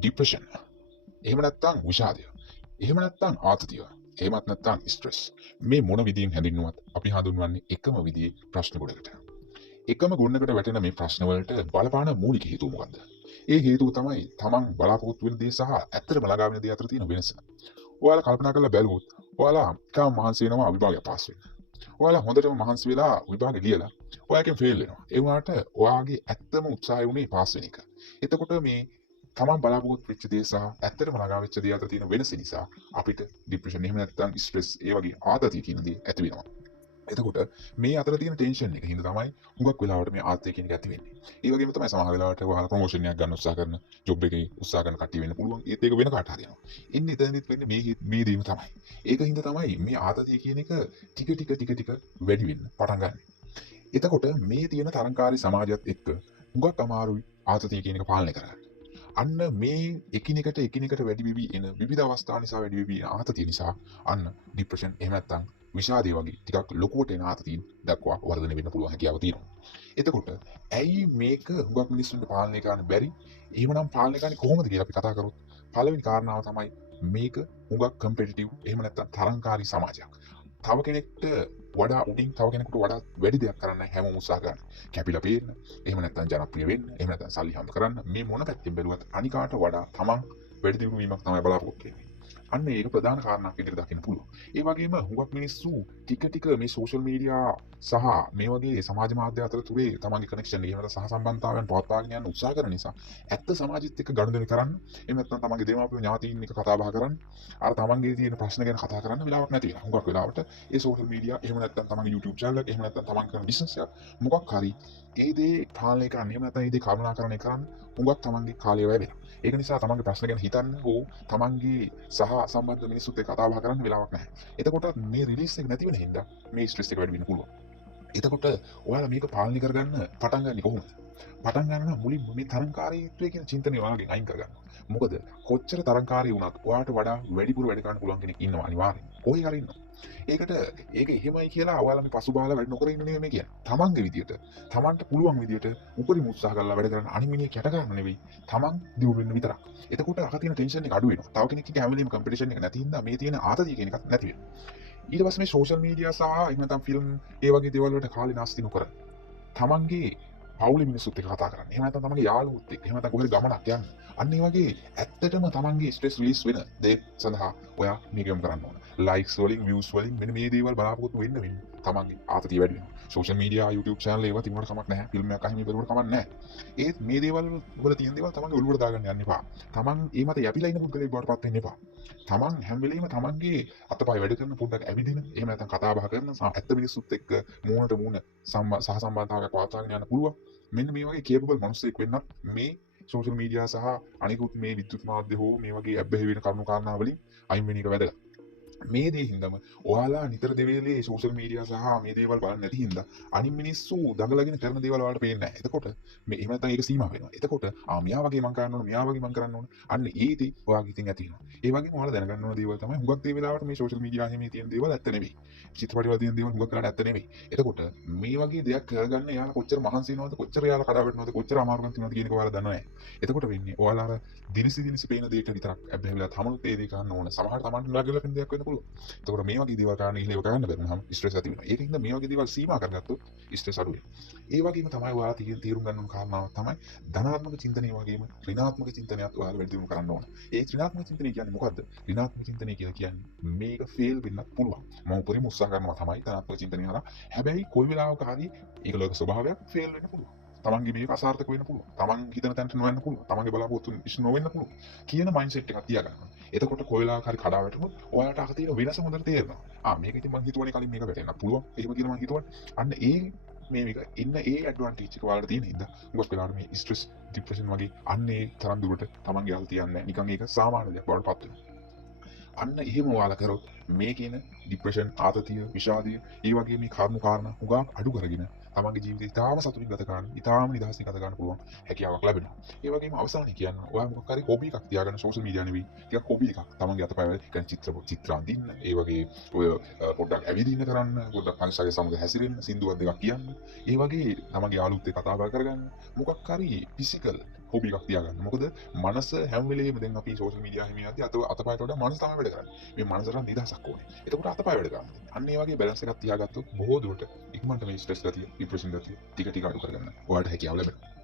Depression, එහෙම නැත්නම් විෂාදය, එහෙම නැත්නම් ආතතිය, එහෙමත් නැත්නම් ස්ට්‍රෙස්. මේ මොන විදියෙන් හැඳින්නුවත් අපි හඳුන්වන්නේ එකම විදිහේ ප්‍රශ්න ගොඩකට. එකම ගොන්නකට වැටෙන මේ ප්‍රශ්න වලට බලපාන මූලික හේතුව මොකද්ද? ඒ හේතුව තමයි තමන් බලාපොරොත්තු වෙන දේ සහ ඇත්තටම ළඟා වෙන දේ අතර තියෙන වෙනස. ඔයාලා කල්පනා කරලා බැලුවොත් ඔයාලා කම් මහන්සි වෙනවා විභාගය පාස් වෙන්න. ඔයාලා හොඳටම මහන්සි වෙලා විභාගෙ ලියලා ඔයාගෙන් ෆේල් වෙනවා. ඒ වුණාට ඔයාගේ ඇත්තම උත්සාහය උනේ පාස් වෙන එක. එතකොට මේ තමන් බලාපොරොත්තු වෙච්ච දේ සහ ඇත්තටම ළඟා වෙච්ච දේ අතර තියෙන වෙනස නිසා අපිට ડિප්‍රෙෂන් එහෙම නැත්නම් ස්ට්‍රෙස් ඒ වගේ ආතතිය කියන දේ ඇති වෙනවා. එතකොට මේ අතර තියෙන ටෙන්ෂන් එක හින්දා තමයි හුඟක් වෙලාවට මේ ආතතිය කියන එක ඇති වෙන්නේ. ඒ වගේම තමයි සමහර වෙලාවට ඔයාලා ප්‍රොමෝෂන් එකක් ගන්න උත්සාහ කරන ජොබ් එකේ උත්සාහ කරන කට්ටිය වෙන්න පුළුවන්. ඒත් ඒක වෙන කාට හරි යනවා. ඉන්නේ එතනදිත් වෙන්නේ මේ දේම තමයි. ඒක හින්දා තමයි මේ ආතතිය කියන එක ටික වැඩි වෙන්න පටන් ගන්න. එතකොට මේ තියෙන තරංකාරී සමාජයත් එක්ක හුඟක් අමාරුයි ආතතිය කියන එක පාලනය කරගන්න. අන්න මේ එකිනෙකට වැඩි වෙවි එන විවිධ අවස්ථා නිසා වැඩි වෙවි එන ආතතිය නිසා අන්න ડિප්‍රෙෂන් එහෙම නැත්නම් විෂාදය වගේ ටිකක් ලොකුවට එන ආතතියින් දක්වා වර්ධනය වෙන්න පුළුවන් හැකියාව තියෙනවා. එතකොට ඇයි මේක හුඟක් මිනිස්සුන්ට පාලනය කරන්න බැරි? එහෙමනම් පාලනය කරන්නේ කොහොමද කියලා අපි කතා කරොත් පළවෙනි කාරණාව තමයි මේක හුඟක් කම්පිටිටිව් එහෙම නැත්නම් තරංකාරී සමාජයක්. තව කෙනෙක්ට වඩා උඩින් තව කෙනෙකුට වඩා වැඩි දෙයක් කරන්න හැමෝම උත්සාහ කරනවා. කැපිලා පේන්න, එහෙම නැත්නම් ජනප්‍රිය වෙන්න, එහෙම නැත්නම් සල්ලි හම්බ කරන්න මේ මොන පැත්තෙන් බැලුවත් අනිකාට වඩා තමන් වැඩි දියුණු වීමක් තමයි බලාපොරොත්තු වෙන්නේ. අන්න ඒක ප්‍රධාන කාරණාවක් විදිහට දකින්න පුළුවන්. ඒ වගේම හුඟක් මිනිස්සු ටික මේ සෝෂල් මීඩියා සහ මේ වගේ සමාජ මාධ්‍ය අතර තුරේ තමන්ගේ කනෙක්ෂන් එක එහෙම නැත්නම් සහ සම්බන්ධතාවයන් පවත්වාගෙන යන්න උත්සාහ කරන නිසා ඇත්ත සමාජෙත් එක්ක ගනුදෙනු කරන්න, එහෙම නැත්නම් තමන්ගේ දෙමාපියෝ ඥාතීන් එක්ක කතා බහ කරන්න, අර තමන්ගේ තියෙන ප්‍රශ්න ගැන කතා කරන්න වෙලාවක් නැති වෙනවා. හුඟක් වෙලාවට ඒ සෝෂල් මීඩියා එහෙම නැත්නම් තමන්ගේ YouTube channel එක එහෙම නැත්නම් තමන් කරන බිස්නස් එක මොකක් හරි ඒ දේ පාලනය කරන්න, එහෙම නැත්නම් ඒ දේ කරුණාකරණය කරන්න හුඟක් තමන්ගේ කාලය වැය වෙනවා. ඒක නිසා තමන්ගේ ප්‍රශ්න ගැන හිතන්න හෝ තමන්ගේ සහ සම්බන්ධ මිනිස්සුත් එක්ක කතා බහ කරන්න වෙලාවක් නැහැ. එතකොට මේ රිලීස් එක නැති වෙන හින්දා මේ ස්ට්‍රෙස් එක වැඩි වෙන්න පුළුවන්. එතකොට ඔයාලා මේක පාලනය කරගන්න පටන් ගන්නේ කොහොමද? පටන් ගන්න මුලින්ම මේ තරංකාරීත්වය කියන චින්තනය ඔයාලගෙන් අයින් කරගන්න. මොකද කොච්චර තරංකාරී වුණත් ඔයාට වඩා වැඩිපුර වැඩ කරන්න පුළුවන් කෙනෙක් ඉන්නවා අනිවාර්යෙන්. කොහේ හරි ඉන්නවා. ඒක එහෙමයි කියලා ඔයාලා මේ පසුබාහලා වැඩ නොකර ඉන්න නෙමෙයි කියන්නේ. තමන්ගේ විදියට, තමන්ට පුළුවන් විදියට උපරිම උත්සාහ කරලා වැඩ කරන අනිත් මිනිහ කැට ගන්න නෙවෙයි. තමන් දියුණු වෙන්න විතරක්. එතකොට අහ තියෙන ටෙන්ෂන් එක අඩු වෙනවා. තව කෙනෙක් එක්ක හැම වෙලේම කම්පිටිෂන් එක නැති හින්දා මේ තියෙන ආතතිය කියන එකත් නැති වෙනවා. ඊට පස්සේ මේ සෝෂල් මීඩියා සහ එහෙම නැත්නම් ෆිල්ම් ඒ වගේ දේවල් වලට කාලේ නාස්ති නොකර තමන්ගේ පවුලේ මිනිස්සුත් එක්ක කතා කරන්න. එහෙම නැත්නම් තමන්ගේ යාළුවොත් එක්ක එහෙම නැත්නම් කොහෙද ගමනක් යන්න. අන්න ඒ වගේ ඇත්තටම තමන්ගේ ස්ට්‍රෙස් රිලීස් වෙන දේ සඳහා ඔයා මේක යොමු කරන්න ඕන. ලයික්ස් වලින් views වලින් මෙන්න මේ දේවල් බලාපොරොත්තු වෙන්න තමන්ගේ ආතතිය වැඩි වෙනවා. සෝෂල් මීඩියා YouTube channel ඒවා තිබුණාට කමක් නැහැ. ෆිල්ම් එකක් අහිමි බැලුවට කමක් නැහැ. ඒත් මේ දේවල් වල තියෙන දේවල් තමන්ගේ ඔළුවට දාගන්න යන්න එපා. තමන් ඒ මත යැපිලා ඉන්න පුද්ගලයෙක් බවට පත් වෙන්න එපා. තමන් හැම වෙලෙම තමන්ගේ අතපය වැඩ කරන පොඩ්ඩක් ඇවිදින එහෙම නැත්නම් කතා බහ කරන ඇත්ත මිනිස්සුත් එක්ක මූණට මූණ සහ සම්බන්ධතාවයක් පවත්වාගෙන යන්න පුළුවන්. මෙන්න මේ වගේ කේපබල් මිනිස්සෙක් වෙන්නත් මේ සෝෂල් මීඩියා සහ අනිකුත් මේ විද්‍යුත් මාධ්‍ය හෝ මේ වගේ ඇබ්බැහි වෙන කරුණු කාරණා වලින් අයින් වෙන එක වැදගත්. මේ දේ හින්දාම ඔයාලා නිතර දෙවේලේ සෝෂල් මීඩියා සහ මේ දේවල් බලන්නේ නැති හින්දා අනිත් මිනිස්සු දඟලගෙන කරන දේවල් වලට පේන්නේ නැහැ. එතකොට මේ එහෙම නැත්නම් ඒක සීමා වෙනවා. එතකොට මෙයා වගේ මං කරන්න ඕන, මෙයා වගේ මං කරන්න ඕන. අන්න ඒ දේ ඔයාගේ ඉතින් ඇති වෙනවා. ඒ වගේම ඔයාලා දැනගන්න ඕන දේවල් තමයි හුඟක් දේ වෙලාවට මේ සෝෂල් මීඩියා හැමේ තියෙන දේවල් ඇත්ත නෙවෙයි. චිත්‍රපටවල තියෙන දේවල් හුඟක් කරලා ඇත්ත නෙවෙයි. එතකොට මේ වගේ දෙයක් කරගන්න එයාලා කොච්චර මහන්සි වෙනවද, කොච්චර එයාලා කඩා වැටෙනවද, කොච්චර අමාරුකම් තියෙනවද කියන එක ඔයාලා දන්නේ නැහැ. එතකොට වෙන්නේ ඔයාලා අර දිලිසි පේන දෙයට විතරක් ඇබ්බැහි වෙලා තමනුත් ඒ දේ කරන්න ඕන. සමහර තමන්ට නගලා පෙන්න දෙයක් වෙන්න පුළුවන්. එතකොට මේ වගේ දේවල් කරන්න ඉහළව කරන්න බැරිනම් ස්ට්‍රෙස් ඇති වෙනවා. ඒකින්ද මේ වගේ දේවල් සීමා කරගත්තොත් ස්ට්‍රෙස් අඩු වෙනවා. ඒ වගේම තමයි ඔයාලා තීරුම් ගන්න ඕන කාරණාව තමයි ධනාත්මක චින්තනය වගේම ඍණාත්මක චින්තනයත් ඔයාලා වැඩි දියුණු කරන්න ඕන. ඒ ඍණාත්මක චින්තනය කියන්නේ මොකද්ද? ඍණාත්මක චින්තනය කියලා කියන්නේ මේක ෆේල් වෙන්නත් පුළුවන්. මම උපරිම උත්සාහ කරනවා තමයි ධනාත්මක චින්තනය හරහා. හැබැයි කොයි වෙලාවක හරි ඒක ලෝක ස්වභාවයක් ෆේල් වෙන්න පුළුවන්. තමන්ගේ මේක අසාර්ථක වෙන්න පුළුවන්. තමන් හිතන තැනට නොවෙන්න පුළුවන්. තමන්ගේ බලාපොරොත්තු ඉෂ්ට නොවෙන්න පුළුවන්. කියන මයින්ඩ්සෙට් එකක් තියාගන්න. එතකොට කොයි වෙලාවක හරි කඩා වැටුනොත් ඔයාලට අහ තියෙන වෙනස හොඳට තේරෙනවා. මේක ඉතින් මං හිතුවනේ කලින් මේක වැටෙන්න පුළුවන්. එහෙම කියලා මං හිතුවා. අන්න ඒ මේක ඉන්න ඒ ඇඩ්වාන්ටේජ් එක ඔයාලට තියෙන හින්දා මොකක් වෙලාවට මේ ස්ට්‍රෙස් ડિප්‍රෙෂන් වගේ අන්න ඒ තරම් දුරට තමන්ගේ යාල් තියන්නේ නිකන් ඒක සාමාන්‍ය දෙයක් බවට පත් වෙනවා. අන්න එහෙම ඔයාලා කරොත් මේ කියන ડિප්‍රෙෂන් ආතතිය විෂාදය ඒ වගේ මේ කර්ම කාරණා උගා අඩු කරගෙන තමන්ගේ ජීවිතය ඉතාම සතුටින් ගත කරන්න ඉතාම නිදහසින් ගත කරන්න පුළුවන් හැකියාවක් ලැබෙනවා. ඒ වගේම අවසානයේ කියන්න ඔයා මොකක් හරි හොබි එකක් තියාගන්න සෝෂල් මීඩියා නෙවෙයි ටිකක් හොබි එකක් තමන්ගේ අතපය වල නිකන් චිත්‍ර අඳින්න ඒ වගේ ඔය පොඩ්ඩක් ඇවිදින්න කරන්න පොඩ්ඩක් මනුස්සයගේ සමග හැසිරෙන්න සින්දුවක් දෙකක් කියන්න ඒ වගේ තමන්ගේ යාළුවොත් එක්ක කතා බහ කරගන්න මොකක් හරි ෆිසිකල් හොබි එකක් තියාගන්න. මොකද මනස හැම වෙලේම දැන් අපි සෝෂල් මීඩියා හිමින් යද්දී අතපයට වඩා මනස තමයි වැඩ කරන්නේ. මේ මනසට නිදහසක් ඕනේ. එතකොට අතපය වැඩ කරනවා. අන්න ඒ වගේ බැලන්ස් එකක් තියාගත්තොත් බොහෝ දුරට ඉක්මනට මේ ස්ට්‍රෙස් ගතිය, ડિප්‍රෙෂන් ගතිය ටික ටික අඩු කරගන්න ඔයාලට හැකියාව ලැබෙනවා.